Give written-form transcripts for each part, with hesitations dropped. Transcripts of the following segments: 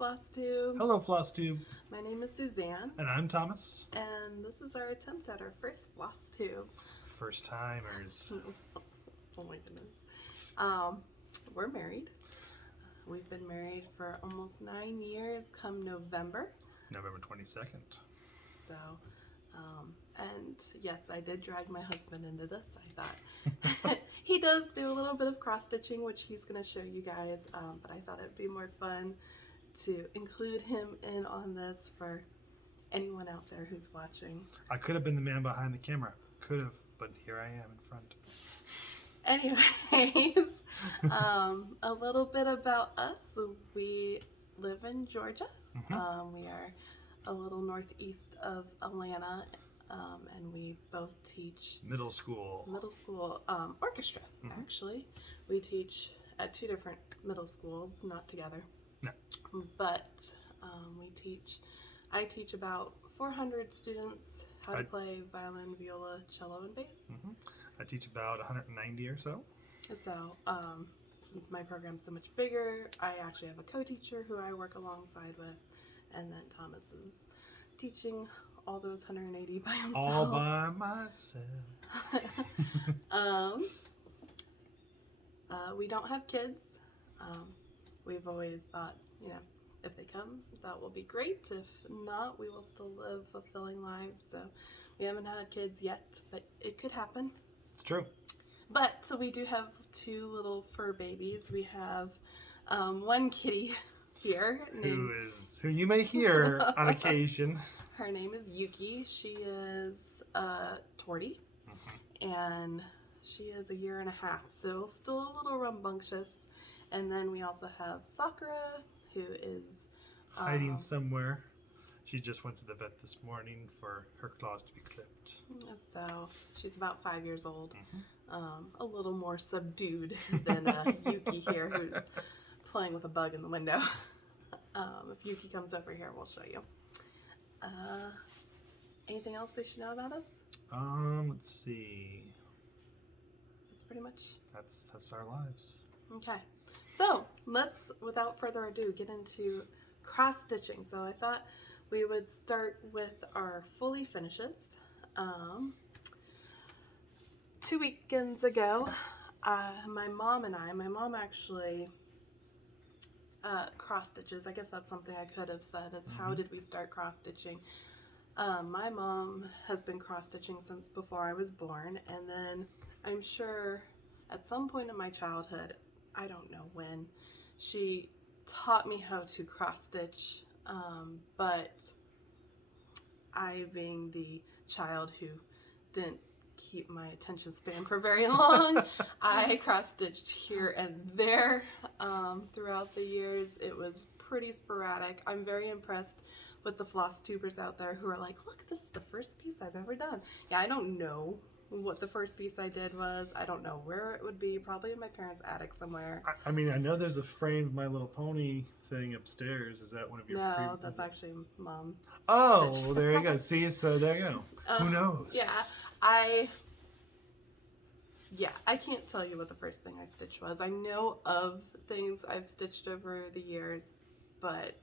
Flosstube. Hello, Flosstube. My name is Suzanne. And I'm Thomas. And this is our attempt at our first Flosstube. First timers. Oh my goodness. We're married. We've been married for almost 9 years come November. November 22nd. So, and yes, I did drag my husband into this. I thought he does do a little bit of cross stitching, which he's going to show you guys. But I thought it'd be more fun to include him in on this for anyone out there who's watching. I could have been the man behind the camera. Could have, but here I am in front. Anyways, a little bit about us. We live in Georgia. Mm-hmm. We are a little northeast of Atlanta, and we both teach Middle school orchestra. Mm-hmm. Actually, we teach at 2 different middle schools, not together. No. But I teach about 400 students how to play violin, viola, cello, and bass. Mm-hmm. I teach about 190 or so. So, since my program's so much bigger, I actually have a co-teacher who I work alongside with, and then Thomas is teaching all those 180 by himself. All by myself. We don't have kids. We've always thought, if they come, that will be great. If not, we will still live fulfilling lives. So we haven't had kids yet, but it could happen. It's true. But so we do have 2 little fur babies. We have one kitty here Who you may hear on occasion. Her name is Yuki. She is Torty, and she is 1.5 years, so still a little rambunctious. And then we also have Sakura, who is hiding somewhere. She just went to the vet this morning for her claws to be clipped. So she's about 5 years old. A little more subdued than Yuki here, who's playing with a bug in the window. If Yuki comes over here, we'll show you. Anything else they should know about us? Let's see. That's pretty much. That's our lives. Okay. So let's, without further ado, get into cross stitching. So I thought we would start with our fully finishes. 2 weekends ago, my mom actually cross stitches. I guess that's something I could have said is how did we start cross stitching? My mom has been cross stitching since before I was born, and then I'm sure at some point in my childhood, I don't know when, she taught me how to cross stitch, but I, being the child who didn't keep my attention span for very long, I cross stitched here and there throughout the years. It was pretty sporadic. I'm very impressed with the floss tubers out there who are like, look, this is the first piece I've ever done. Yeah, I don't know what the first piece I did was. I don't know where it would be, probably in my parents' attic somewhere. I mean, I know there's a framed My Little Pony thing upstairs. Is that one of your No, that's actually Mom. Oh, well, there you go. See, so there you go. Who knows? Yeah, I can't tell you what the first thing I stitched was. I know of things I've stitched over the years, but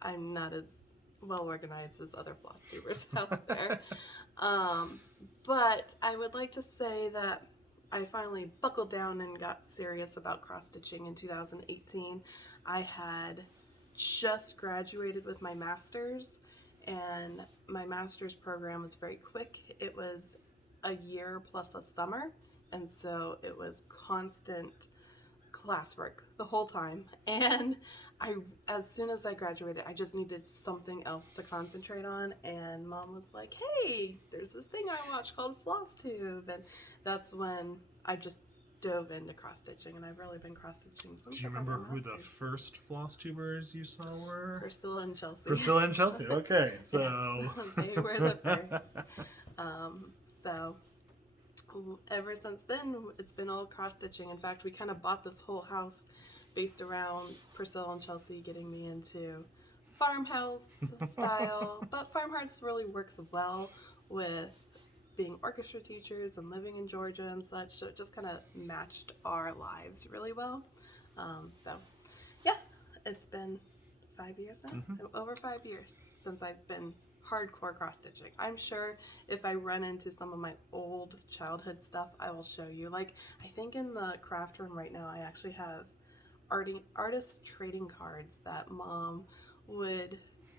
I'm not as well organized as other floss tubers out there. But I would like to say that I finally buckled down and got serious about cross stitching in 2018. I had just graduated with my master's, and my master's program was very quick. It was a year plus a summer, and so it was constant classwork the whole time. And as soon as I graduated, I just needed something else to concentrate on, and Mom was like, hey, there's this thing I watched called Flosstube, and that's when I just dove into cross stitching, and I've really been cross stitching since. Do you remember who the first floss tubers you saw were? Priscilla and Chelsea. Priscilla and Chelsea, okay. So yes, they were the first. So ever since then, it's been all cross stitching. In fact, we kind of bought this whole house based around Priscilla and Chelsea getting me into farmhouse style. But farmhouse really works well with being orchestra teachers and living in Georgia and such, so it just kind of matched our lives really well. So yeah, it's been 5 years now? Mm-hmm. Over 5 years since I've been hardcore cross stitching. I'm sure if I run into some of my old childhood stuff, I will show you. Like, I think in the craft room right now, I actually have artist trading cards that Mom would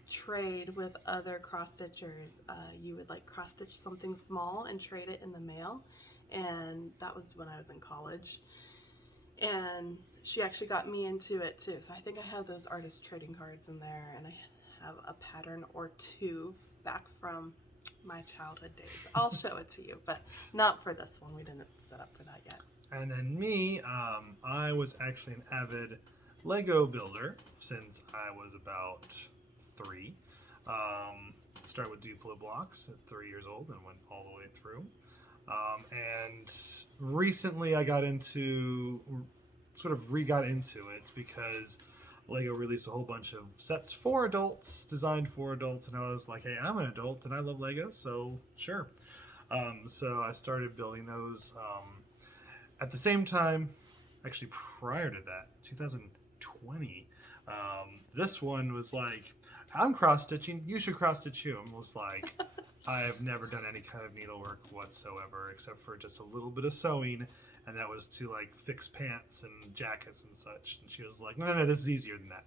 trade with other cross stitchers. You would like cross stitch something small and trade it in the mail, and that was when I was in college. And she actually got me into it too. So I think I have those artist trading cards in there, and I have a pattern or two back from my childhood days. I'll show it to you, but not for this one. We didn't set up for that yet. And then me, I was actually an avid Lego builder since I was about 3. Started with Duplo blocks at 3 years old and went all the way through. And recently I got into, re-got into it because Lego released a whole bunch of sets for adults, designed for adults, and I was like, hey, I'm an adult and I love Lego, so sure. So I started building those. At the same time, actually prior to that, 2020, this one was like, I'm cross-stitching, you should cross-stitch too. I was like, I've never done any kind of needlework whatsoever except for just a little bit of sewing, and that was to like fix pants and jackets and such. And she was like, no, this is easier than that.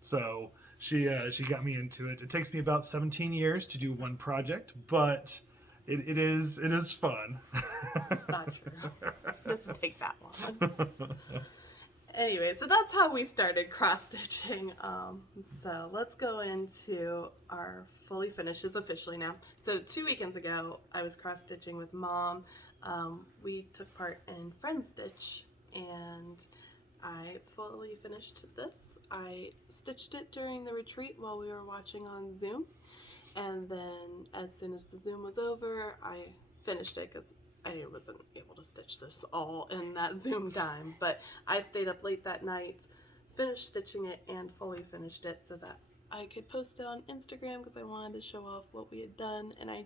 So she got me into it. It takes me about 17 years to do one project, but it is fun. That's not true. It doesn't take that long. Anyway, so that's how we started cross-stitching. So let's go into our fully finishes officially now. So 2 weekends ago, I was cross-stitching with Mom. We took part in Friend Stitch, and I fully finished this. I stitched it during the retreat while we were watching on Zoom, and then as soon as the Zoom was over, I finished it because I wasn't able to stitch this all in that Zoom time, but I stayed up late that night, finished stitching it, and fully finished it so that I could post it on Instagram because I wanted to show off what we had done. And I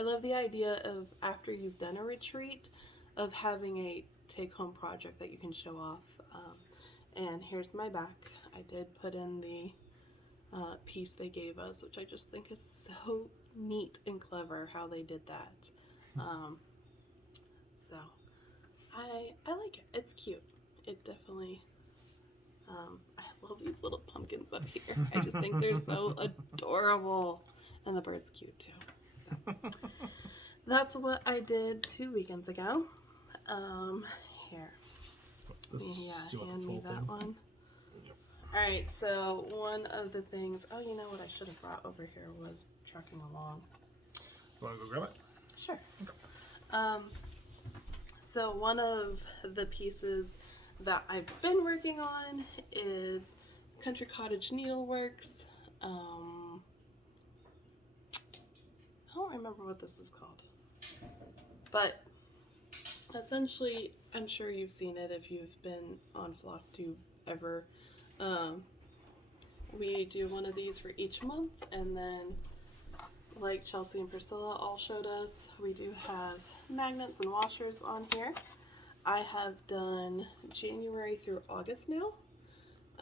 love the idea of, after you've done a retreat, of having a take-home project that you can show off. And here's my back. I did put in the piece they gave us, which I just think is so neat and clever how they did that. So I like it. It's cute. It definitely, I love these little pumpkins up here. I just think they're so adorable. And the bird's cute too. So that's what I did 2 weekends ago. Here. Hand me that one. Alright, so one of the things, oh, you know what I should have brought over here was trucking along. You want to go grab it? Sure. So one of the pieces that I've been working on is Country Cottage Needleworks. I don't remember what this is called, but essentially, I'm sure you've seen it if you've been on Flosstube ever. We do one of these for each month, and then, like Chelsea and Priscilla all showed us, we do have magnets and washers on here. I have done January through August now,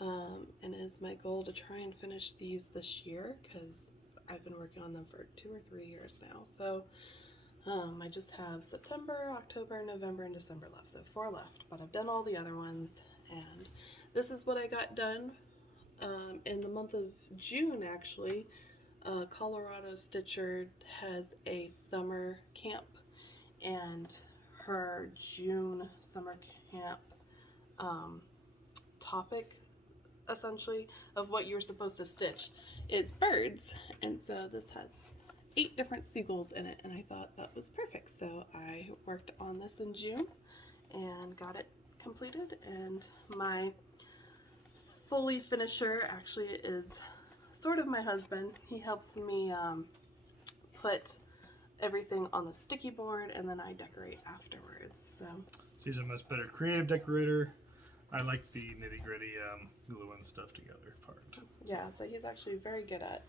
and it is my goal to try and finish these this year because I've been working on them for 2 or 3 years now. So I just have September, October, November, and December left, so 4 left, but I've done all the other ones, and this is what I got done in the month of June, actually. Colorado Stitcher has a summer camp, and her June summer camp topic, essentially, of what you're supposed to stitch is birds, and so this has 8 different seagulls in it, and I thought that was perfect, so I worked on this in June and got it completed. And my fully finisher actually is sort of my husband. He helps me put everything on the sticky board, and then I decorate afterwards. So he's a much better creative decorator. I like the nitty-gritty gluing stuff together part. Yeah, so he's actually very good at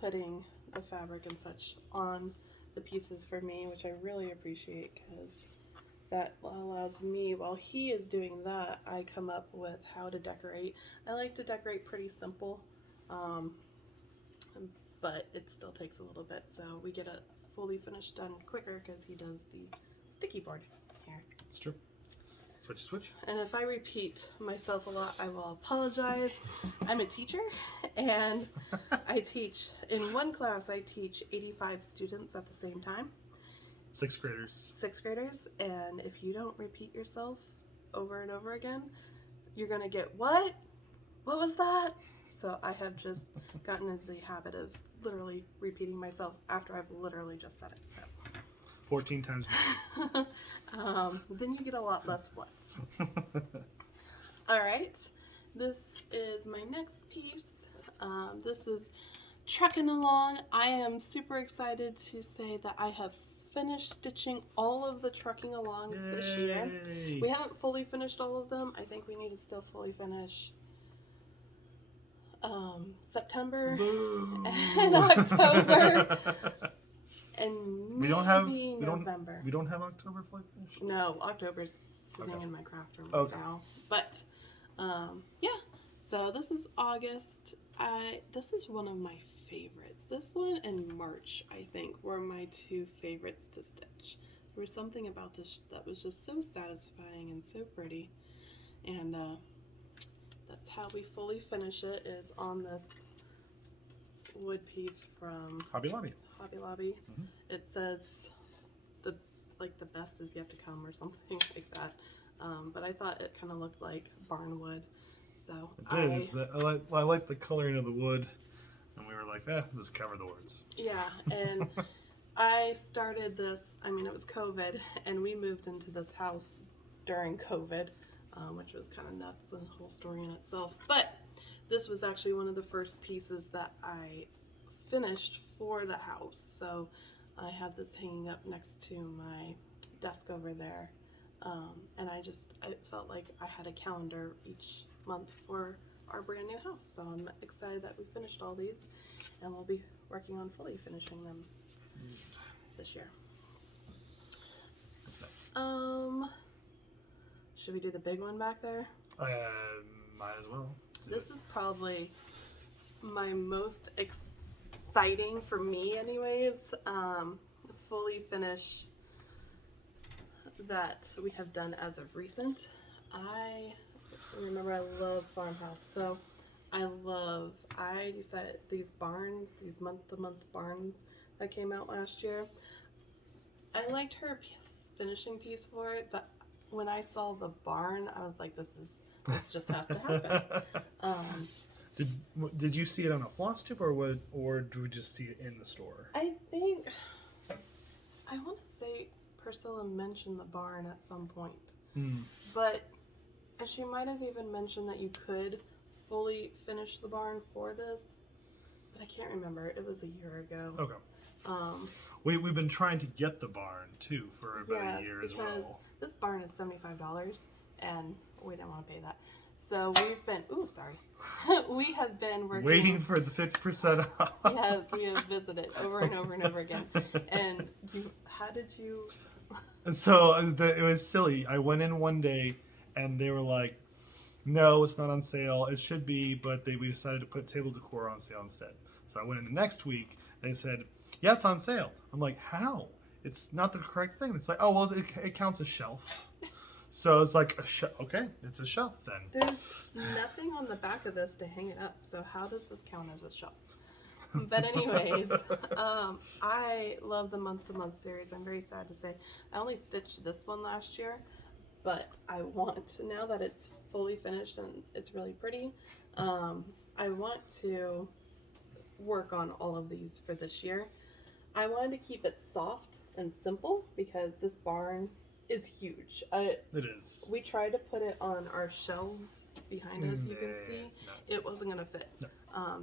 putting the fabric and such on the pieces for me, which I really appreciate because that allows me, while he is doing that, I come up with how to decorate. I like to decorate pretty simple, but it still takes a little bit, so we get it fully finished done quicker because he does the sticky board here. It's true. Switch. And if I repeat myself a lot, I will apologize. I'm a teacher, and I teach, in one class, I teach 85 students at the same time. 6th graders. 6th graders, and if you don't repeat yourself over and over again, you're gonna get, what? What was that? So I have just gotten into the habit of literally repeating myself after I've literally just said it, so. 14 times more. Then you get a lot less what's. All right, this is my next piece. This is Truckin' Along. I am super excited to say that I have finished stitching all of the Trucking Alongs this year. We haven't fully finished all of them. I think we need to still fully finish September and October. And we don't have November. We don't have October fully finished? No, October's sitting in my craft room now. But yeah, so this is August. This is one of my favorites. This one and March, I think, were my 2 favorites to stitch. There was something about this that was just so satisfying and so pretty. And that's how we fully finish it, is on this wood piece from Hobby Lobby. Mm-hmm. It says the best is yet to come or something like that. But I thought it kind of looked like barn wood. So I like the coloring of the wood, and we were like, just cover the words. Yeah, and I started this, it was COVID, and we moved into this house during COVID, which was kind of nuts and a whole story in itself. But this was actually one of the first pieces that I finished for the house. So I have this hanging up next to my desk over there. And I felt like I had a calendar each month for our brand new house. So I'm excited that we finished all these, and we'll be working on fully finishing them this year. That's nice. Should we do the big one back there? Might as well. This is probably my most exciting, for me anyways, fully finish that we have done as of recent. I remember I love farmhouse, so I decided these barns, these month-to-month barns that came out last year, I liked her finishing piece for it, but when I saw the barn, I was like, this just has to happen. Did you see it on a Flosstube, or did we just see it in the store? I want to say Priscilla mentioned the barn at some point, but she might have even mentioned that you could fully finish the barn for this, but I can't remember. It was a year ago. Okay. We've been trying to get the barn too for about a year as well. This barn is $75, and we didn't want to pay that. So we've been, we have been waiting for the 50% off. Yes, we have visited over and over and over again. And how did you? So it was silly. I went in one day, and they were like, no, it's not on sale. It should be, but we decided to put table decor on sale instead. So I went in the next week, and they said, yeah, it's on sale. I'm like, how? It's not the correct thing. It's like, oh, well, it counts as shelf. So it's like, okay, it's a shelf then. There's nothing on the back of this to hang it up, so how does this count as a shelf? But anyways, I love the month-to-month series. I'm very sad to say I only stitched this one last year, but I want, now that it's fully finished and it's really pretty, I want to work on all of these for this year. I wanted to keep it soft and simple because this barn is huge. It is. We tried to put it on our shelves behind us. You can see it wasn't going to fit. No.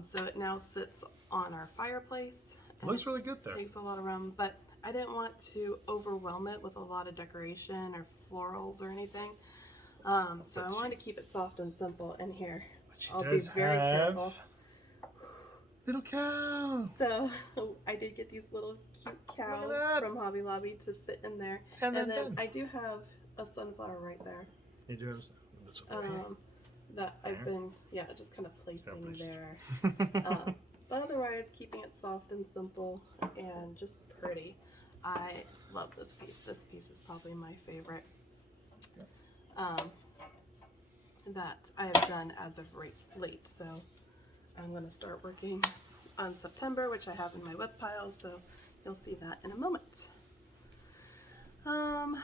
So it now sits on our fireplace. It looks really good there. Takes a lot of room, but I didn't want to overwhelm it with a lot of decoration or florals or anything. So I wanted to keep it soft and simple. And here, I'll be very careful. Little cows. So I did get these little cute cows from Hobby Lobby to sit in there. And then I do have a sunflower right there. You do have this one. That I've been, just kind of placing there. But otherwise, keeping it soft and simple and just pretty. I love this piece. This piece is probably my favorite that I have done as of late. So I'm going to start working on September, which I have in my whip pile. So you'll see that in a moment. I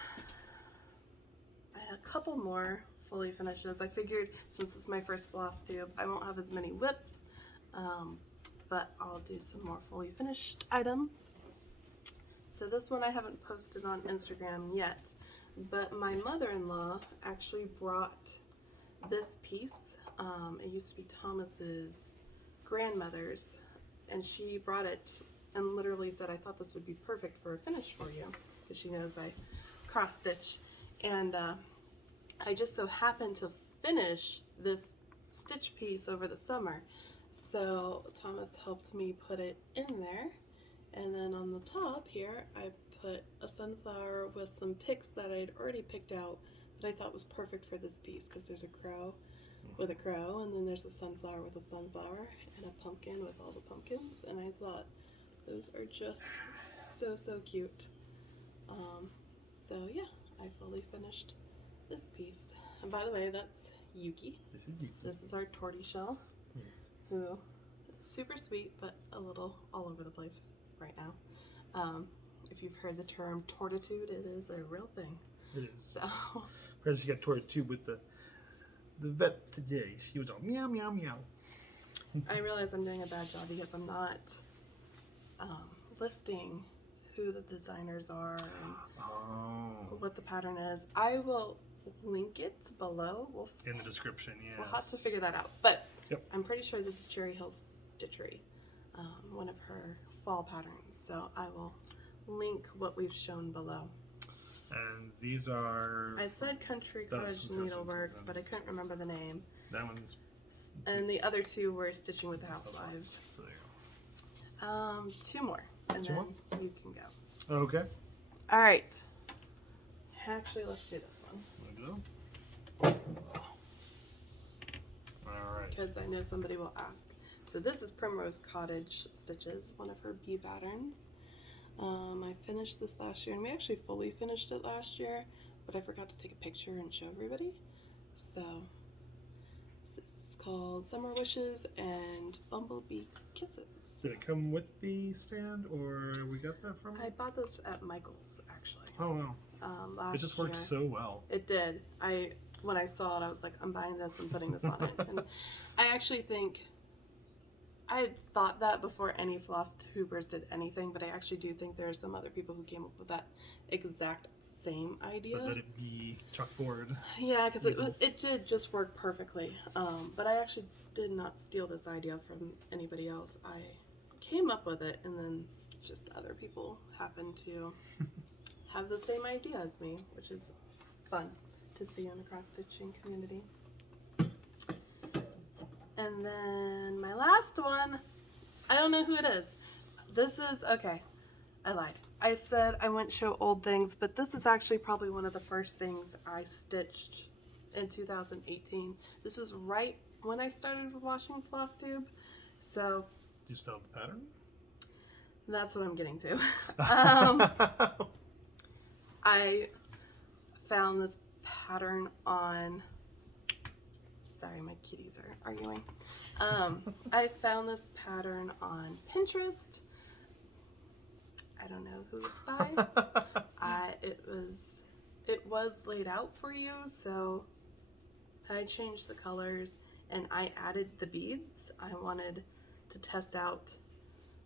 had a couple more fully finishes. I figured since it's my first Flosstube, I won't have as many whips, but I'll do some more fully finished items. So this one I haven't posted on Instagram yet, but my mother-in-law actually brought this piece. It used to be Thomas's grandmother's, and she brought it and literally said, I thought this would be perfect for a finish for you, because she knows I cross stitch. And I just so happened to finish this stitch piece over the summer. So Thomas helped me put it in there. And then on the top here, I put a sunflower with some picks that I'd already picked out that I thought was perfect for this piece, because there's a crow with a crow, and then there's a sunflower with a sunflower, and a pumpkin with all the pumpkins. And I thought those are just so cute. So yeah, I fully finished this piece. And by the way, that's Yuki. This is Yuki. This is our tortoiseshell, Yes. who is super sweet, but a little all over the place right now. If you've heard the term tortitude, it is a real thing. It is. So, Because she got tortured with the vet today. She was all meow meow meow. I realize I'm doing a bad job because I'm not listing who the designers are and what the pattern is. I will link it below. In the description, yes. We'll have to figure that out. But Yep. I'm pretty sure this is Cherry Hill Stitchery, one of her fall patterns. So I will link what we've shown below. And these are... I said Cottage Needleworks, but I couldn't remember the name. That one's... And the other two were Stitching with the Housewives. So there you go. Two more, and Two then more? you can go. Okay. All right. Actually, let's do this one. Wanna go? All right. Because I know somebody will ask. So this is Primrose Cottage Stitches, one of her bee patterns. I finished this last year, and we actually fully finished it last year, but I forgot to take a picture and show everybody. So this is called Summer Wishes and Bumblebee Kisses. Did it come with the stand, or we got that from? I bought this at Michael's, actually. Oh wow! Last It just worked year. so well. It did. When I saw it, I was like, I'm buying this and putting this on it. And I actually think I had thought that before any Flosstubers did anything, but I actually do think there are some other people who came up with that exact same idea. But let it be chalkboard. Yeah, because it did just work perfectly. But I actually did not steal this idea from anybody else. I came up with it, and then just other people happened to have the same idea as me, which is fun to see in the cross-stitching community. And then my last one, I don't know who it is. This is, okay, I lied. I said I wouldn't show old things, but this is actually probably one of the first things I stitched in 2018. This was right when I started watching Flosstube, so... Do you still have the pattern? That's what I'm getting to. I found this pattern on... Sorry, my kitties are arguing. I found this pattern on Pinterest. I don't know who it's by. It was laid out for you, so I changed the colors and I added the beads. I wanted to test out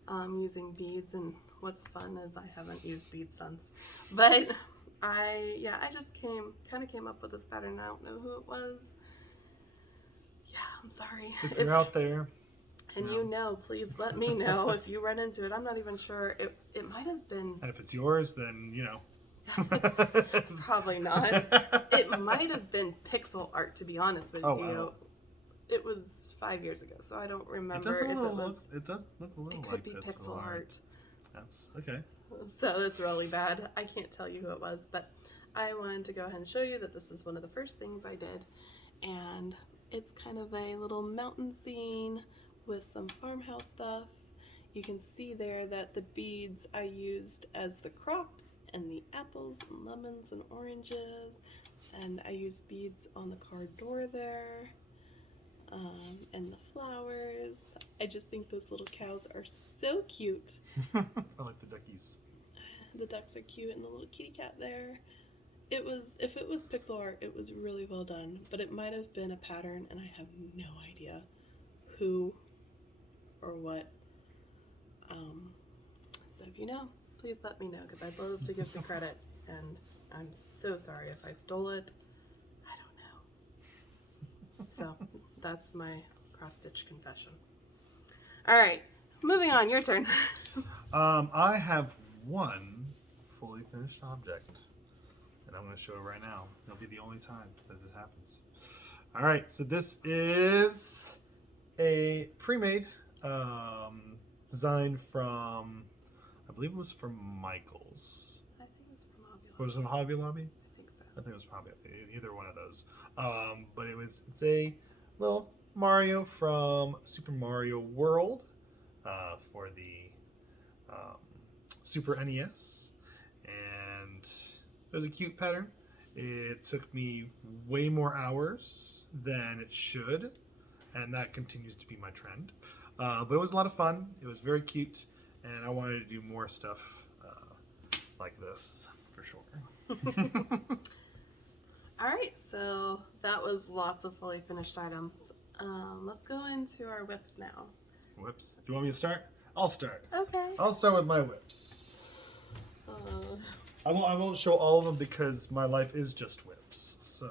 using beads, and what's fun is I haven't used beads since. But I just kind of came up with this pattern. I don't know who it was. Yeah, I'm sorry. If you're out there. And you know, please let me know if you run into it. I'm not even sure. It might have been... And if it's yours, then, you know. Probably not. It might have been pixel art, to be honest with you. Wow. it was 5 years ago, so I don't remember it if it was. It does look a little It like could be pixel art. That's okay. So it's really bad. I can't tell you who it was, but I wanted to go ahead and show you that this is one of the first things I did. And it's kind of a little mountain scene with some farmhouse stuff. You can see there that the beads I used as the crops and the apples and lemons and oranges. And I used beads on the car door there. And the flowers. I just think those little cows are so cute. I like the duckies. The ducks are cute and the little kitty cat there. If it was pixel art, it was really well done, but it might have been a pattern and I have no idea who or what. So if you know, please let me know, because I'd love to give the credit, and I'm so sorry if I stole it. I don't know. So that's my cross-stitch confession. All right, moving on, your turn. I have one fully finished object, and I'm going to show it right now. It'll be the only time that this happens. All right, so this is a pre-made design from, I believe it was from Michael's. I think it was from Hobby Lobby. Was it from Hobby Lobby? I think so. I think it was probably either one of those. But it's a little Mario from Super Mario World for the Super NES, and it was a cute pattern. It took me way more hours than it should, and that continues to be my trend. But it was a lot of fun. It was very cute, and I wanted to do more stuff like this for sure. All right, so that was lots of fully finished items. Let's go into our whips now. Whips. Do you want me to start? I'll start. Okay. I'll start with my whips. I won't show all of them because my life is just whips. So,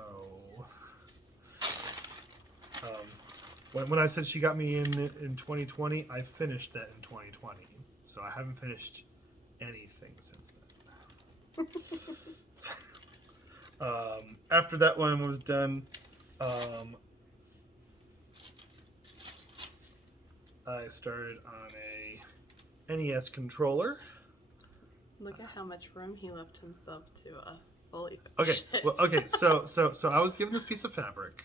when I said she got me in 2020, I finished that in 2020. So I haven't finished anything since then. After that one was done, I started on a NES controller. Look at how much room he left himself to fully Okay, finish it. well, okay, so I was given this piece of fabric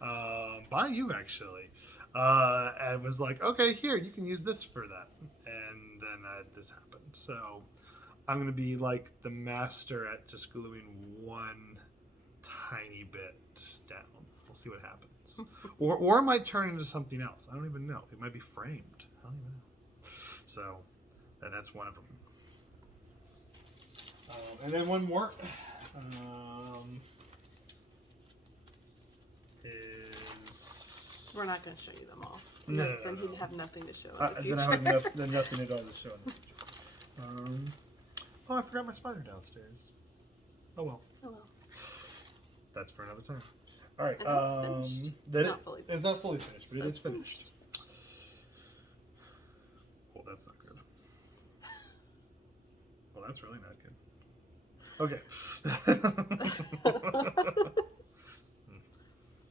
by you actually, and was like, okay, here, you can use this for that, and then this happened. So I'm gonna be like the master at just gluing one tiny bit down. We'll see what happens, or it might turn into something else. I don't even know. It might be framed. I don't even know. So that's one of them. And then one more is... We're not going to show you them all. No, Because then no. he'd have nothing to show in the future. Then I have nothing at all to show in the future. Oh, I forgot my spider downstairs. Oh well. Oh well. That's for another time. All right. And that's finished. Not fully It's not fully finished, but it That's is finished. Oh, that's not good. Well, that's really not good. Okay.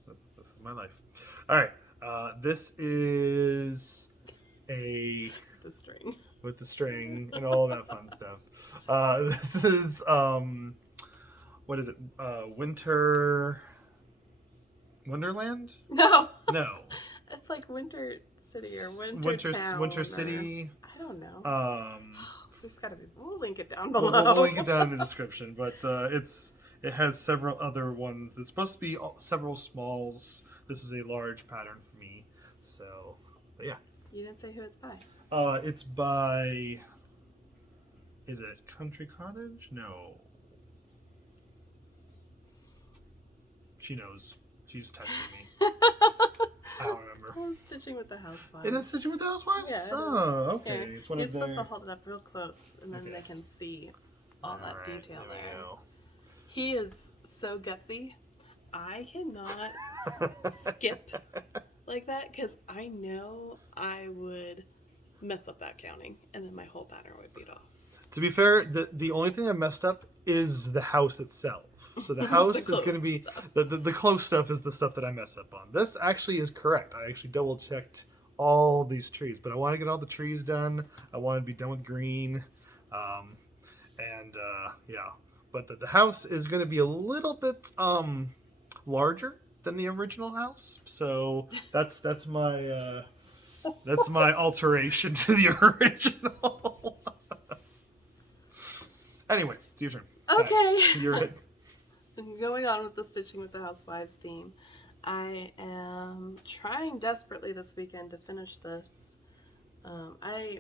This is my life. All right. This is a... The string. With the string and all that fun stuff. This is, what is it? Wonderland? No. No. It's like Winter City or Winter Town. Winter City. I don't know. We've got to be. We'll link it down We'll below. link it down in the description, but it has several other ones. It's supposed to be several smalls. This is a large pattern for me. So, but yeah. You didn't say who it's by. It's by. Is it Country Cottage? No. She knows. She's testing me. I don't remember. I was stitching with the Housewives. It is Stitching with the Housewives? Yeah, it Oh, is. okay. Here, It's one you're of supposed their... to hold it up real close, and then Okay. they can see all that Alright, detail there we there. go. He is so gutsy. I cannot skip like that because I know I would mess up that counting, and then my whole pattern would beat off. To be fair, the only thing I messed up is the house itself. So the house is close going to be stuff. the close stuff is the stuff that I mess up on. This actually is correct. I actually double checked all these trees, but I want to get all the trees done. I want to be done with green, yeah. But the house is going to be a little bit larger than the original house, so that's my alteration to the original. Anyway, it's your turn. Okay. You're it. Going on with the Stitching with the Housewives theme, I am trying desperately this weekend to finish this.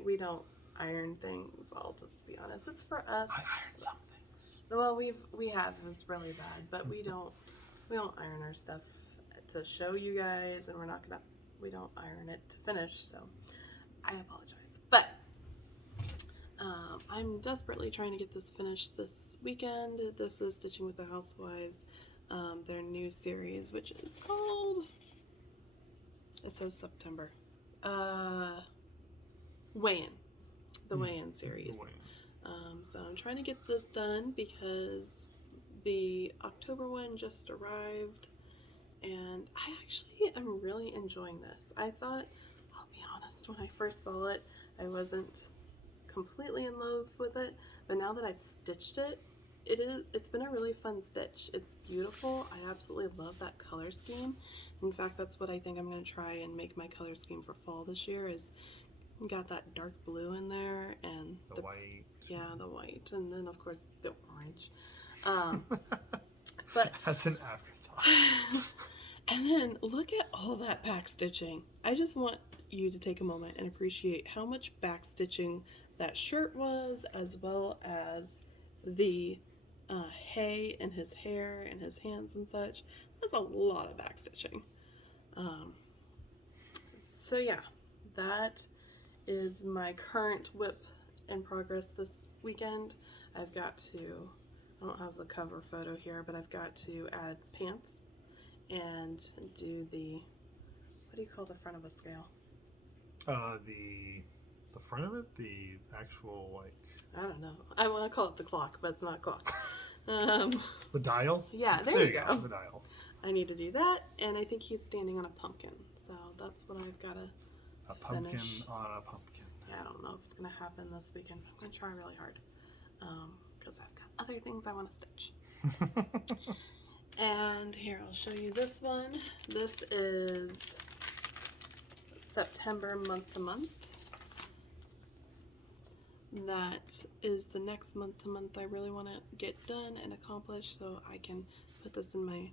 We don't iron things. I'll just be honest. It's for us. I ironed some things. Well, we have. It was really bad, but we don't iron our stuff to show you guys, and we don't iron it to finish. So I apologize, but I'm desperately trying to get this finished this weekend. This is Stitching with the Housewives, their new series, which is called, it says September, Weigh-In, the Weigh-In series. So I'm trying to get this done because the October one just arrived, and I actually am really enjoying this. I thought, I'll be honest, when I first saw it, I wasn't completely in love with it, but now that I've stitched it, it's been a really fun stitch. It's beautiful. I absolutely love that color scheme. In fact, that's what I think I'm going to try and make my color scheme for fall this year, is got that dark blue in there and the white. Yeah, the white, and then of course the orange. But as an afterthought. And then look at all that back stitching. I just want you to take a moment and appreciate how much back stitching that shirt was, as well as the hay in his hair and his hands and such. That's a lot of back stitching. So yeah, that is my current whip in progress this weekend. I don't have the cover photo here, but I've got to add pants and do what do you call the front of a scale? The front of it, the actual, like, I don't know. I want to call it the clock, but it's not a clock. the dial. Yeah, there you go. The dial. I need to do that, and I think he's standing on a pumpkin, so that's what I've got to A pumpkin finish. on a pumpkin. Yeah, I don't know if it's gonna happen this weekend. I'm gonna try really hard because I've got other things I want to stitch. And here, I'll show you this one. This is September month to month. That is the next month to month I really want to get done and accomplished, so I can put this in my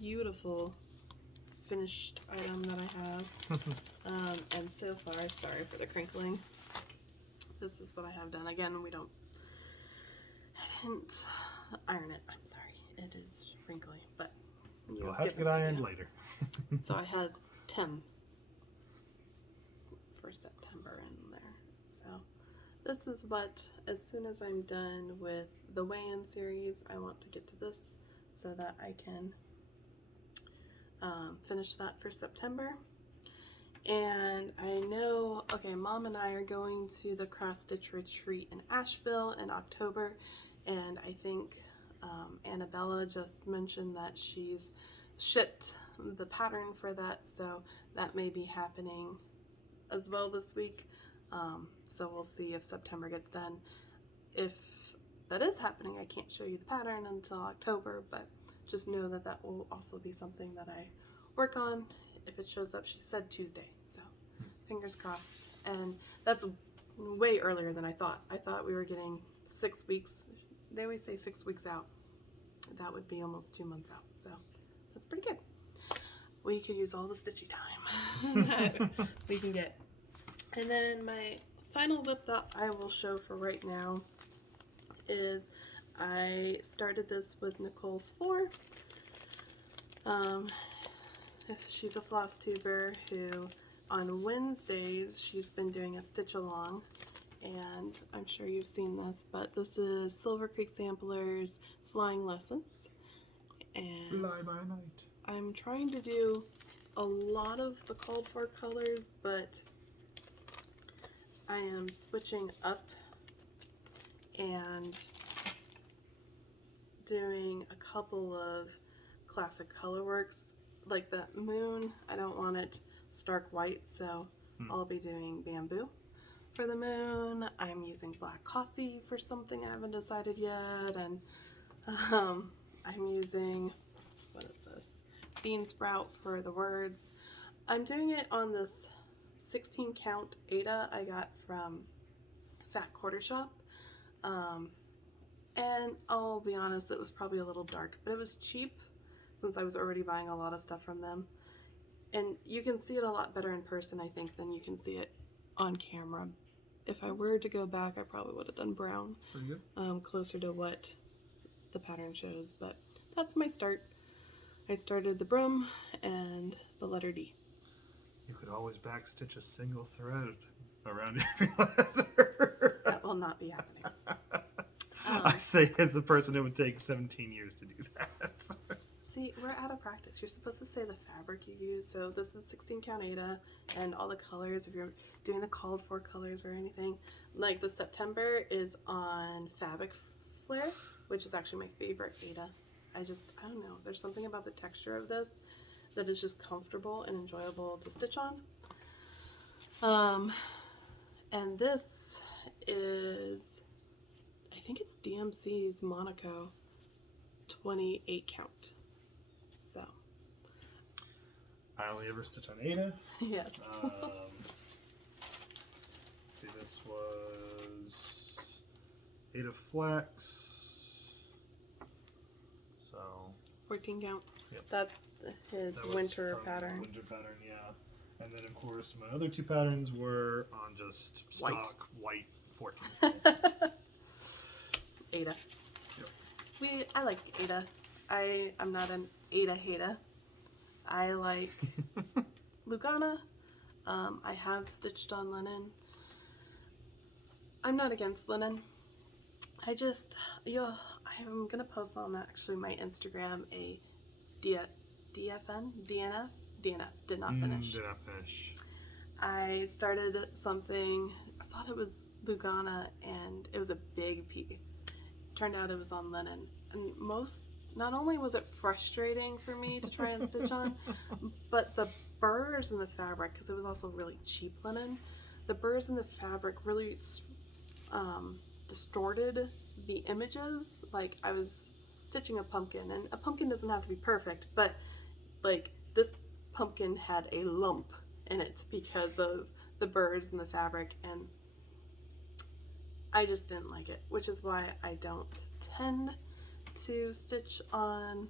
beautiful finished item that I have. And so far, sorry for the crinkling, this is what I have done. Again, I didn't iron it. I'm sorry. It is wrinkly, but You'll have to get ironed later. So I had 10 for September in there. So this is what, as soon as I'm done with the weigh-in series, I want to get to this so that I can finish that for September. And I know, okay, Mom and I are going to the cross stitch retreat in Asheville in October, and I think Annabella just mentioned that she's shipped the pattern for that, so that may be happening as well this week. So we'll see if September gets done. If that is happening, I can't show you the pattern until October, but just know that that will also be something that I work on if it shows up. She said Tuesday, so fingers crossed. And that's way earlier than I thought. I thought we were getting 6 weeks. They always say 6 weeks out. That would be almost 2 months out, so that's pretty good. We could use all the stitchy time that we can get. And then my final whip that I will show for right now is I started this with Nicole's 4. She's a floss tuber who on Wednesdays she's been doing a stitch along, and I'm sure you've seen this, but this is Silver Creek Samplers Flying Lessons, and Fly by night. I'm trying to do a lot of the called for colors, but I am switching up and doing a couple of classic colorworks. Like the moon, I don't want it stark white, so I'll be doing bamboo for the moon. I'm using black coffee for something I haven't decided yet, and I'm using, what is this? Bean sprout for the words. I'm doing it on this 16 count Ada I got from Fat Quarter Shop. And I'll be honest, it was probably a little dark, but it was cheap since I was already buying a lot of stuff from them. And you can see it a lot better in person, I think, than you can see it on camera. If I were to go back, I probably would have done brown, closer to what the pattern shows, but that's my start. I started the brim and the letter D. You could always backstitch a single thread around every letter. That will not be happening. I say as the person it would take 17 years to do that. See, we're out of practice. You're supposed to say the fabric you use. So this is 16 count Ada and all the colors. If you're doing the called for colors or anything, like the September is on Fabric Flair, which is actually my favorite Ada. I don't know. There's something about the texture of this that is just comfortable and enjoyable to stitch on. And this is, I think it's DMC's Monaco 28 count. So I only ever stitch on Ada. yes. See, this was Ada Flex. So 14 count. Yep. That's his that was winter from pattern. Winter pattern, yeah. And then of course my other two patterns were on just stock white 14. Ada. Yep. I like Ada. I'm not an Ada hater. I like Lugana. I have stitched on linen. I'm not against linen. I'm gonna post on actually my Instagram a DNF did not finish. Did not finish. I started something, I thought it was Lugana, and it was a big piece. Turned out it was on linen. And not only was it frustrating for me to try and stitch on, but the burrs in the fabric, because it was also really cheap linen, the burrs in the fabric really distorted the images. Like I was stitching a pumpkin, and a pumpkin doesn't have to be perfect, but like this pumpkin had a lump in it because of the burrs in the fabric, and I just didn't like it, which is why I don't tend to stitch on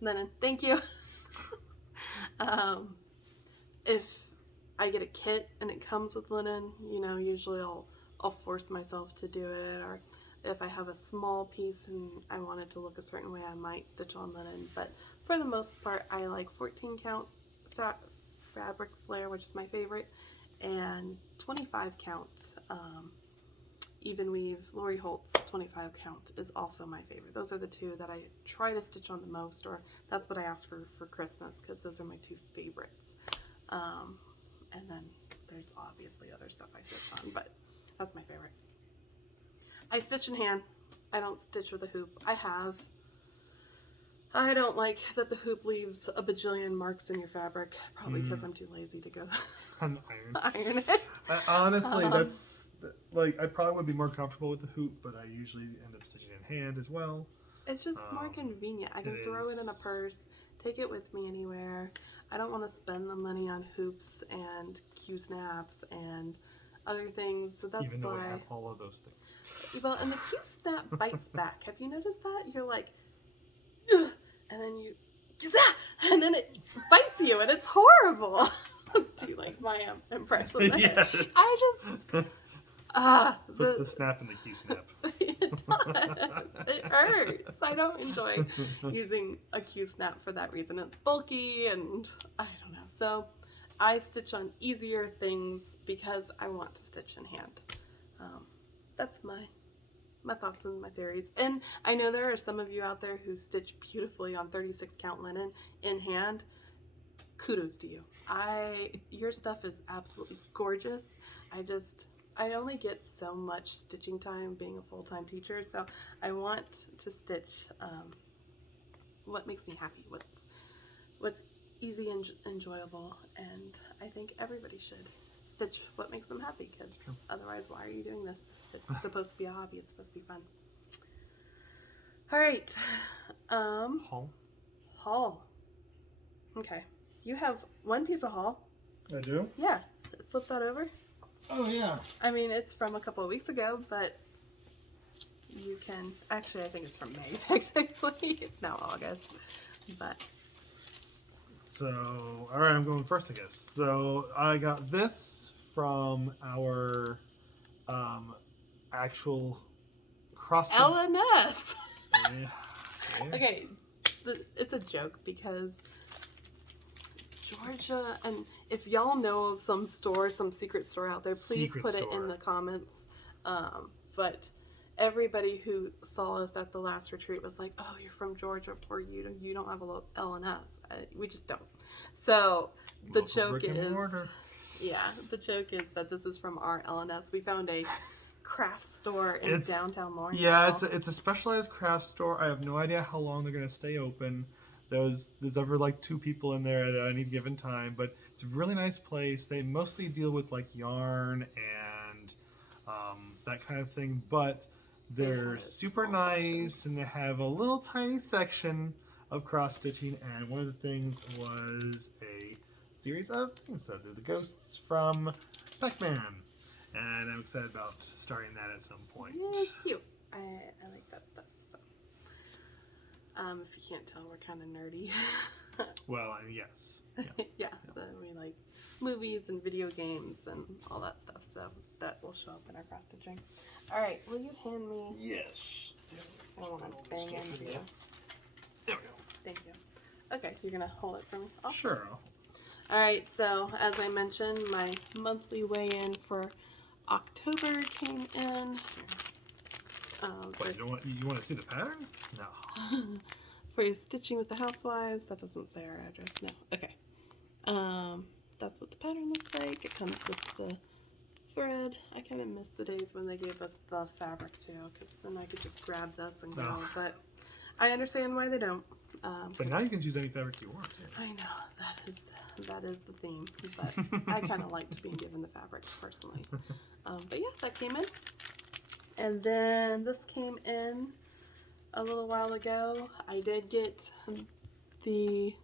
linen. Thank you. If I get a kit and it comes with linen, usually I'll force myself to do it, or if I have a small piece and I want it to look a certain way, I might stitch on linen. But for the most part, I like 14 count fabric Flair, which is my favorite, and 25 count even weave Lori Holt's 25 count is also my favorite. Those are the two that I try to stitch on the most, or that's what I ask for Christmas, because those are my two favorites. And then there's obviously other stuff I stitch on, but that's my favorite. I stitch in hand. I don't stitch with a hoop. I don't like that the hoop leaves a bajillion marks in your fabric, probably because I'm too lazy to go iron it. Honestly, that's like, I probably would be more comfortable with the hoop, but I usually end up stitching in hand as well. It's just more convenient. I can throw it in a purse, take it with me anywhere. I don't want to spend the money on hoops and Q-snaps and other things, so that's Even though why I have all of those things. Well, and the Q-snap bites back. Have you noticed that? You're like, ugh, and then and then it bites you, and it's horrible. Do you like my impression? Yes. The snap and the Q-snap. It does. It hurts. I don't enjoy using a Q-snap for that reason. It's bulky, and I don't know. So I stitch on easier things because I want to stitch in hand. That's my thoughts and my theories. And I know there are some of you out there who stitch beautifully on 36 count linen in hand. Kudos to you. Your stuff is absolutely gorgeous. I I only get so much stitching time being a full-time teacher, so I want to stitch what makes me happy, what's easy and enjoyable, and I think everybody should stitch what makes them happy, because otherwise, why are you doing this? It's supposed to be a hobby. It's supposed to be fun. All right. Haul. Okay. You have one piece of haul. I do? Yeah. Flip that over. Oh, yeah. I mean, it's from a couple of weeks ago, but you can... Actually, I think it's from May, technically. It's now August, but... So, all right, I'm going first, I guess. So, I got this from our actual cross... LNS! Yeah. Okay, it's a joke because Georgia, and if y'all know of some store, some secret store out there, please put it in the comments. But everybody who saw us at the last retreat was like, "Oh, you're from Georgia, or you don't have a LNS." We just don't. So the joke is, the joke is that this is from our LNS. We found a craft store in downtown Lawrenceville. Yeah, it's a specialized craft store. I have no idea how long they're gonna stay open. There's ever like 2 people in there at any given time, but it's a really nice place. They mostly deal with like yarn and that kind of thing, but they're super nice and they have a little tiny section of cross stitching. And one of the things was a series of things. So they're the ghosts from Pac-Man. And I'm excited about starting that at some point. Yeah, it's cute. I like that stuff. So, if you can't tell, we're kind of nerdy. Well, yes. Yeah. So we like movies and video games and all that stuff. So that will show up in our cross stitching. All right, will you hand me? Yes. I don't want to bang into you. There we go. Thank you. Okay, you're gonna hold it for me. Oh. Sure. All right. So as I mentioned, my monthly weigh-in for October came in. Wait, you want to see the pattern? No. For stitching with the Housewives, that doesn't say our address. No. Okay. That's what the pattern looks like. It comes with the thread. I kind of miss the days when they gave us the fabric too, because then I could just grab this and go. Oh. But I understand why they don't. But now you can choose any fabric you want. Yeah. I know that is the theme, but I kind of liked being given the fabric personally. But yeah, that came in, and then this came in a little while ago. I did get the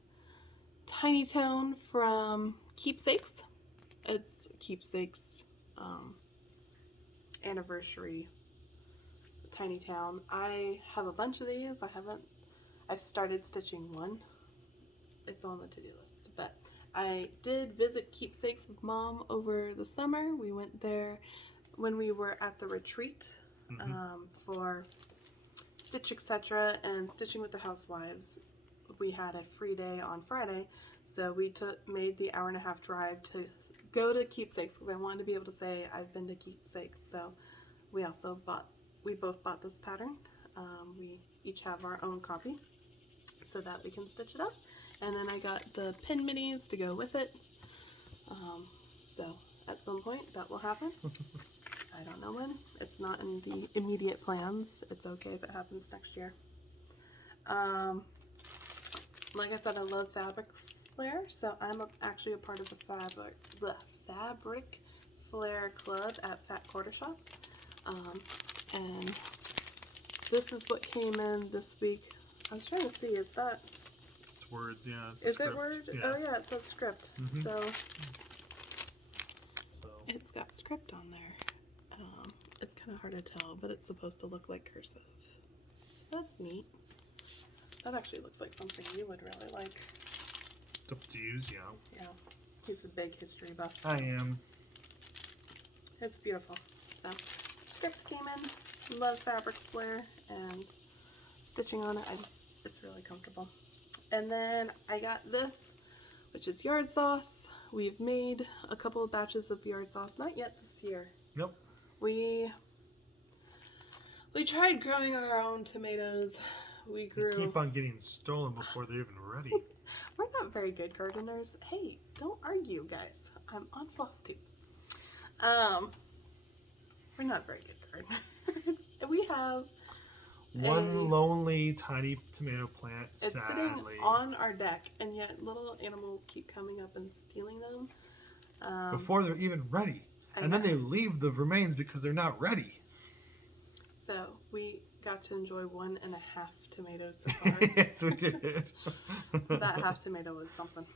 Tiny Tone from Keepsakes. It's Keepsakes anniversary Tiny Town. I have a bunch of these. I've started stitching one. It's on the to-do list, but I did visit Keepsakes with Mom over the summer. We went there when we were at the retreat for Stitch Etc. and Stitching with the Housewives. We had a free day on Friday, so we made the hour-and-a-half drive to go to Keepsakes because I wanted to be able to say I've been to Keepsakes. So we both bought this pattern. We each have our own copy so that we can stitch it up. And then I got the pin minis to go with it. So at some point that will happen. I don't know when. It's not in the immediate plans. It's okay if it happens next year. Like I said, I love fabric Flair, so I'm actually a part of the fabric Flair club at Fat Quarter Shop. And this is what came in this week. I was trying to see, is that... It's words, yeah. Is it word? Yeah. Oh yeah, it says script. So it's got script on there. It's kind of hard to tell, but it's supposed to look like cursive. So that's neat. That actually looks like something you would really like. Up to use, yeah. Yeah, he's a big history buff. I am. It's beautiful. So, script came in. Love fabric Flair and stitching on it. It's really comfortable. And then I got this, which is yard sauce. We've made a couple of batches of yard sauce. Not yet this year. Nope. We tried growing our own tomatoes. We grew. They keep on getting stolen before they're even ready. We're not very good gardeners. Hey, don't argue, guys. I'm on Flosstube. We're not very good gardeners. We have one lonely tiny tomato plant, it's sadly. sitting on our deck, and yet little animals keep coming up and stealing them. Before they're even ready. And then they leave the remains because they're not ready. So we got to enjoy 1.5 tomatoes so far. Yes, we did. That half tomato was something.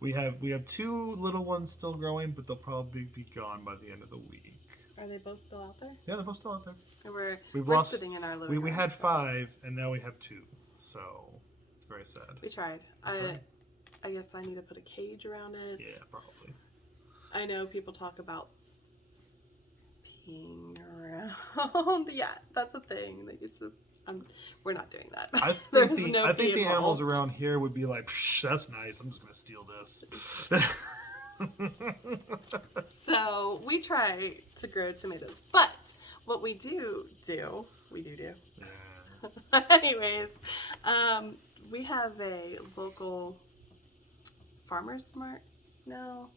We have 2 little ones still growing, but they'll probably be gone by the end of the week. Are they both still out there? Yeah, they're both still out there. And we're lost, sitting in our living room. We had 5, and now we have 2. So it's very sad. We tried. I guess I need to put a cage around it. Yeah, probably. I know people talk about peeing around. Yeah, that's a thing. They used to. We're not doing that. I think the animals around here would be like, that's nice. I'm just gonna steal this. So we try to grow tomatoes, but what we do. Yeah. Anyways, we have a local farmer's market. No,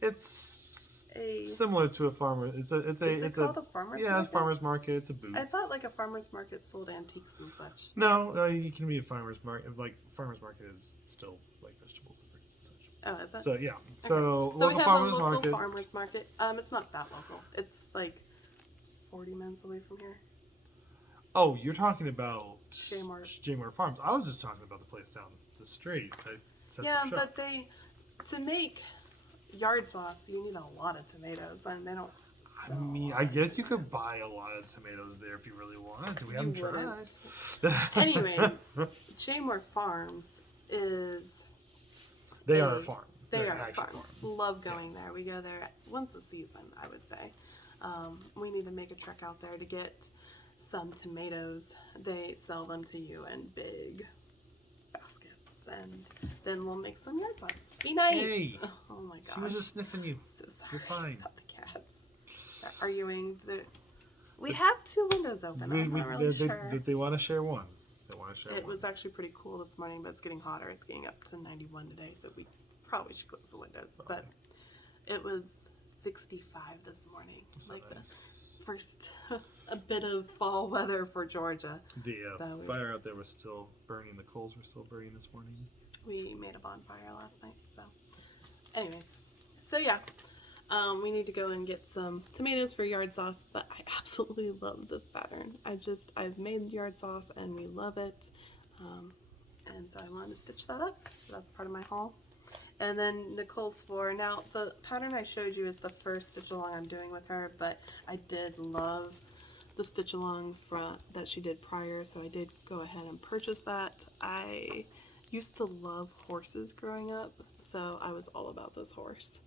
it's similar to a farmer. It's called a farmer's market? Yeah, it's farmer's market. It's a booth. I thought like a farmer's market sold antiques and such. No, you can be a farmer's market. Like farmer's market is still like vegetables and fruits and such. Oh, is that? So yeah. Okay. So we have farmer's a local market. farmer's market. It's not that local. It's like 40 minutes away from here. Oh, you're talking about J-Mart Farms. I was just talking about the place down the street. Yeah, but to make yard sauce, you need a lot of tomatoes, and they don't. I mean, I guess you could buy a lot of tomatoes there if you really wanted to. We haven't tried. Anyways, J-Mart Farms is. They are a farm. They are a farm. Love going there. We go there once a season, I would say. We need to make a trek out there to get some tomatoes. They sell them to you in big baskets, and then we'll make some yard sauce. Be nice. Hey, oh my gosh. She was just sniffing you. I'm so sorry. You're fine. About the cats. They're arguing. We have 2 windows open. I'm not really sure. They want to share one. They want to share one. It was actually pretty cool this morning, but it's getting hotter. It's getting up to 91 today, so we probably should close the windows. But it was 65 this morning. So like nice. The first a bit of fall weather for Georgia. The fire out there was still burning. The coals were still burning this morning. We made a bonfire last night. So anyways, so yeah. We need to go and get some tomatoes for yard sauce, but I absolutely love this pattern. I've made yard sauce and we love it. And so I wanted to stitch that up. So that's part of my haul. And then Nicole's floor. Now the pattern I showed you is the first stitch along I'm doing with her, but I did love the stitch along front that she did prior, so I did go ahead and purchase that. I used to love horses growing up, so I was all about this horse.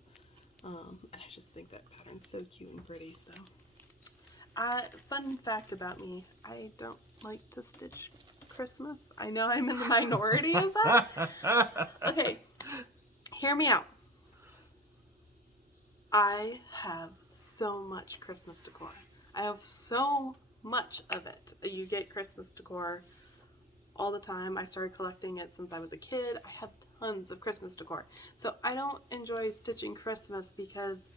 And I just think that pattern's so cute and pretty. So, fun fact about me, I don't like to stitch Christmas. I know I'm in the minority of that. Okay, hear me out. I have so much Christmas decor. I have so much of it. You get Christmas decor all the time. I started collecting it since I was a kid. I have tons of Christmas decor. So I don't enjoy stitching Christmas because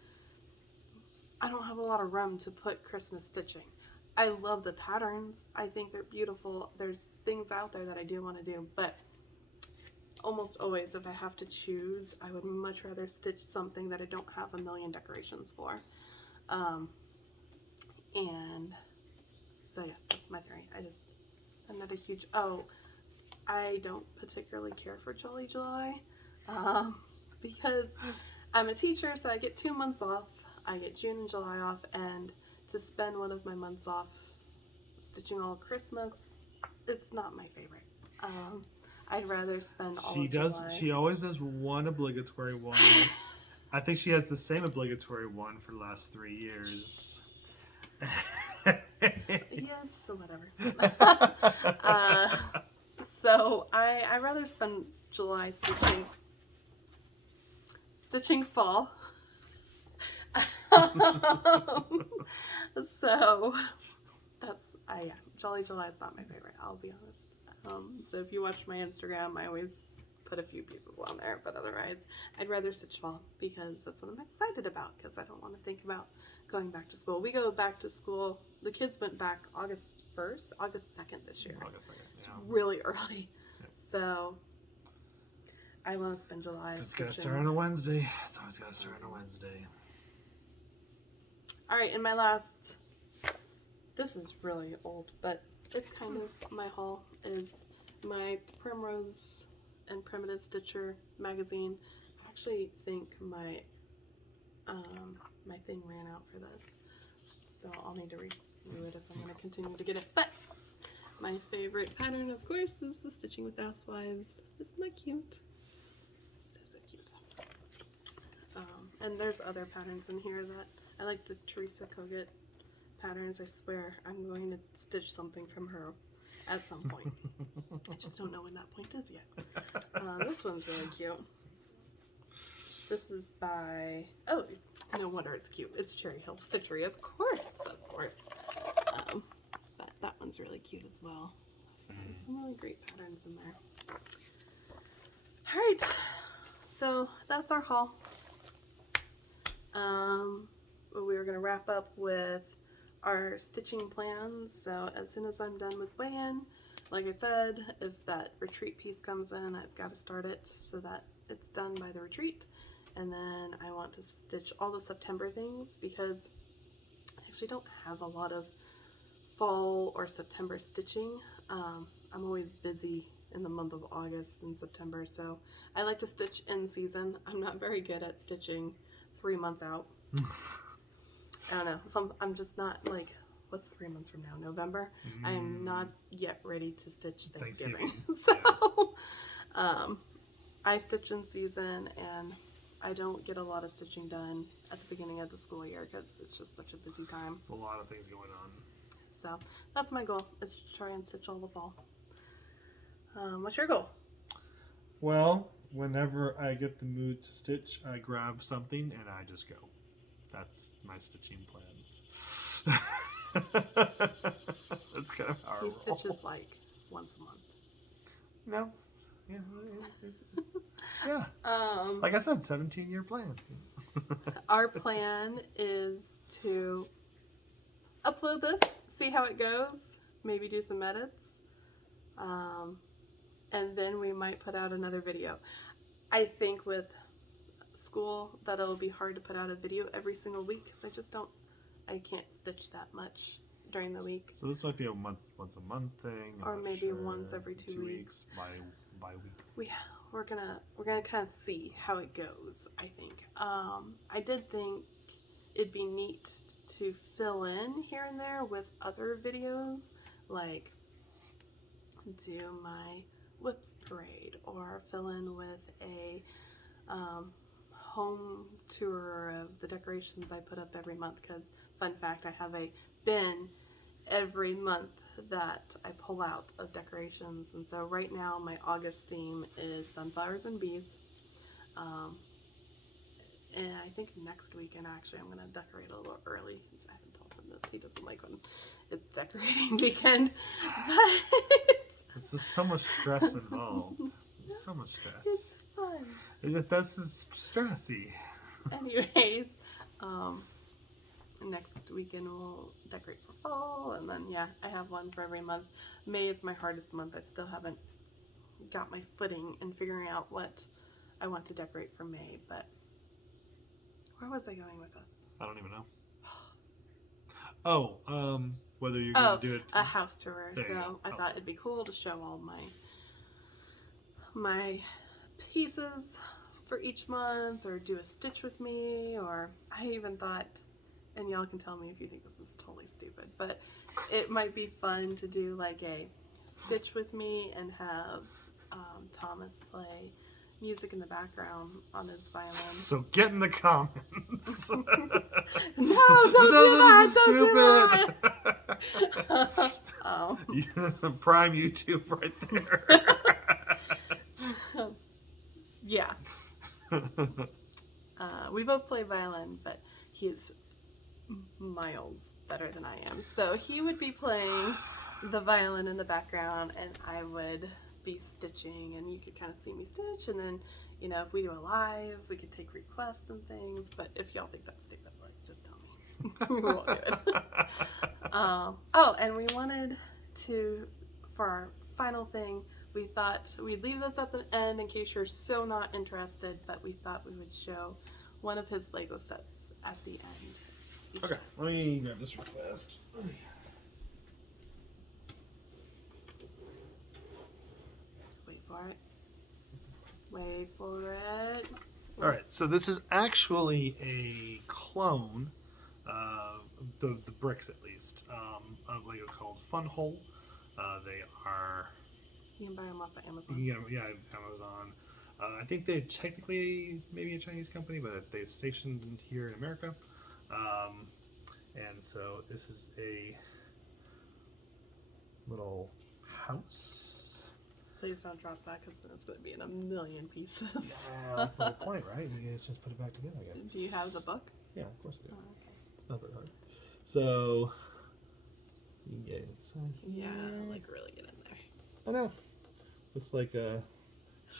I don't have a lot of room to put Christmas stitching. I love the patterns. I think they're beautiful. There's things out there that I do want to do, but almost always if I have to choose, I would much rather stitch something that I don't have a million decorations for. And so yeah, that's my theory. I'm not a huge, I don't particularly care for Jolly July, because I'm a teacher, so I get 2 months off. I get June and July off, and to spend one of my months off stitching all Christmas, it's not my favorite. I'd rather spend all of July. She always does one obligatory one. I think she has the same obligatory one for the last 3 years. Yeah, it's whatever. So I rather spend July stitching fall. So that's Jolly July is not my favorite, I'll be honest. So if you watch my Instagram, I always put a few pieces on there, but otherwise I'd rather stitch fall because that's what I'm excited about, because I don't want to think about going back to school. We go back to school, the kids went back August 2nd this year. August 2nd, It's really early. Yep. So I want to spend July It's stitching. got to start on a Wednesday. It's always got to start on a Wednesday. All right, and my last, this is really old, but it's kind of my haul, is my Primrose and Primitive Stitcher magazine. I actually think my my thing ran out for this, so I'll need to renew it if I'm going to continue to get it. But my favorite pattern, of course, is the Stitching with Housewives. Isn't that cute? So cute. And there's other patterns in here that I like. The Teresa Kogut patterns. I swear I'm going to stitch something from her at some point. I just don't know when that point is yet. This one's really cute. This is by, oh, no wonder it's cute. It's Cherry Hill Stitchery, of course, of course. But that one's really cute as well. So some really great patterns in there. All right, so that's our haul. We were gonna wrap up with our stitching plans. So as soon as I'm done with weigh-in, like I said, if that retreat piece comes in, I've got to start it so that it's done by the retreat. And then I want to stitch all the September things because I actually don't have a lot of fall or September stitching. I'm always busy in the month of August and September, so I like to stitch in season. I'm not very good at stitching 3 months out. I don't know. I'm just not like, what's 3 months from now? November? I am not yet ready to stitch Thanksgiving. So I stitch in season, and I don't get a lot of stitching done at the beginning of the school year because it's just such a busy time. It's a lot of things going on. So that's my goal, is to try and stitch all the fall. What's your goal? Well, whenever I get the mood to stitch, I grab something and I just go. That's my stitching plans. That's kind of how I roll. He stitches like once a month. No. Yeah. Like I said, 17-year plan. Our plan is to upload this, see how it goes, maybe do some edits, and then we might put out another video. I think with school that it'll be hard to put out a video every single week because I can't stitch that much during the week. So this might be a once a month thing, or maybe once every 2 weeks. By week. We're gonna kind of see how it goes. I think. I did think it'd be neat to fill in here and there with other videos, like do my whips parade, or fill in with a home tour of the decorations I put up every month, because fun fact, I have a bin every month that I pull out of decorations. And so right now my August theme is sunflowers and bees, and I think next weekend actually I'm going to decorate a little early. I haven't told him this, he doesn't like when it's decorating weekend, but it's just so much stress involved. So much stress. It's fun. This is stressy. Anyways, next weekend we'll decorate for fall, and then yeah, I have one for every month. May is my hardest month. I still haven't got my footing in figuring out what I want to decorate for May, but where was I going with this? I don't even know. Whether you're going to do it. A house tour. So I thought it'd be cool to show all my pieces for each month, or do a stitch with me, or I even thought, and y'all can tell me if you think this is totally stupid, but it might be fun to do like a stitch with me and have Thomas play music in the background on his violin. So get in the comments. No, don't do that. Prime YouTube right there. Yeah. We both play violin, but he is miles better than I am. So he would be playing the violin in the background, and I would be stitching, and you could kind of see me stitch, and then, you know, if we do a live, we could take requests and things. But if y'all think that's stupid, like, just tell me. We won't do it. Oh, and we wanted to, for our final thing, we thought we'd leave this at the end in case you're so not interested, but we thought we would show one of his Lego sets at the end. Okay, let me grab this real fast. Wait for it. Wait for it. All right, so this is actually a clone, the bricks at least, of Lego called Fun Hole. They are. You can buy them off of Amazon. You can get them, yeah, Amazon. I think they're technically maybe a Chinese company, but they're stationed here in America. And so this is a little house. Please don't drop that, because then it's going to be in a million pieces. Yeah, that's the whole point, right? You can just put it back together again. Do you have the book? Yeah, of course I do. Oh, okay. It's not that hard. So you can get inside here. Yeah, like really get in there. I know. Looks like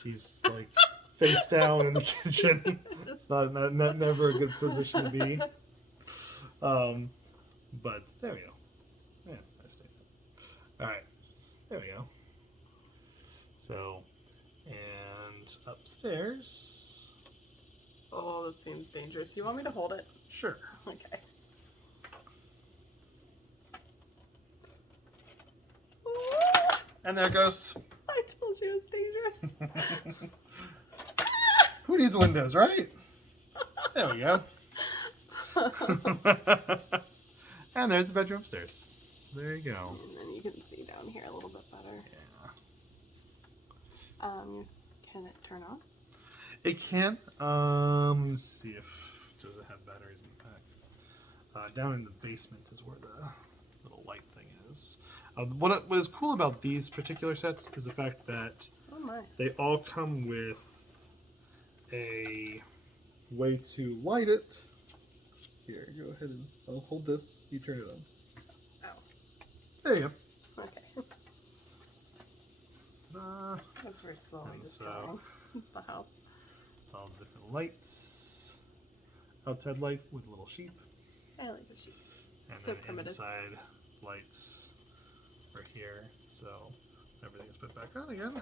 she's like face down in the kitchen. It's not never a good position to be. But there we go. Yeah, I stayed there. All right, there we go. So, and upstairs. Oh, this seems dangerous. You want me to hold it? Sure. Okay. And there it goes. I told you it was dangerous. Who needs windows, right? There we go. And there's the bedroom upstairs. So there you go. And then you can see down here a little bit better. Yeah. Can it turn on? It can. Let's see if does it have batteries in the back. Down in the basement is where the little light thing is. What is cool about these particular sets is the fact that they all come with a way to light it. Here, go ahead and I'll hold this. You turn it on. Oh. There you go. Okay. As we're slowly just drawing the house. All the different lights. Outside light with a little sheep. I like the sheep. And So then primitive. inside lights right here. So everything is put back on again.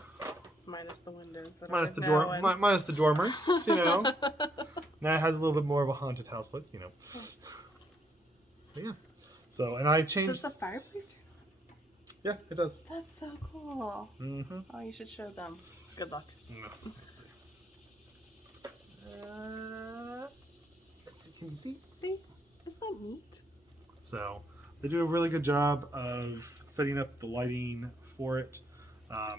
Minus the windows that Minus are the now minus the dormers, you know. Now it has a little bit more of a haunted house look, you know. But yeah. So, and I changed. Does the fireplace turn on? Yeah, it does. That's so cool. Mm-hmm. Oh, you should show them. Good luck. No, let's see. Let's see. Can you see? See? Isn't that neat? So they do a really good job of setting up the lighting for it.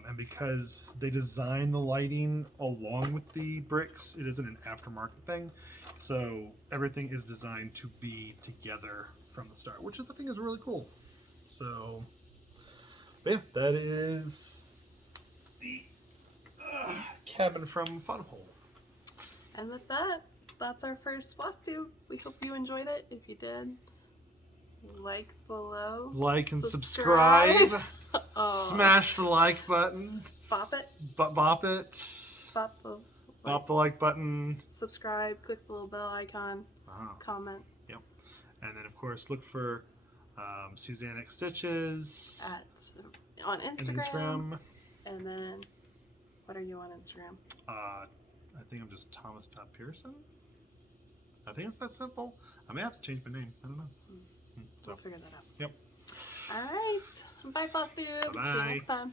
And because they design the lighting along with the bricks, it isn't an aftermarket thing. So everything is designed to be together from the start, which I think is really cool. So, yeah, that is the cabin from Fun Hole. And with that, that's our first Flosstube. We hope you enjoyed it. If you did, like below. Like and subscribe. Oh. Smash the like button. Bop it. Bop it. Bop The like button. Subscribe. Click the little bell icon. Comment. Yep. And then, of course, look for Suzanne.xstitches On Instagram. And then, what are you on Instagram? I think I'm just Thomas.Pearson. I think it's that simple. I may have to change my name. I don't know. We'll figure that out. Yep. All right. Bye, Flosstube. See you Bye. next time.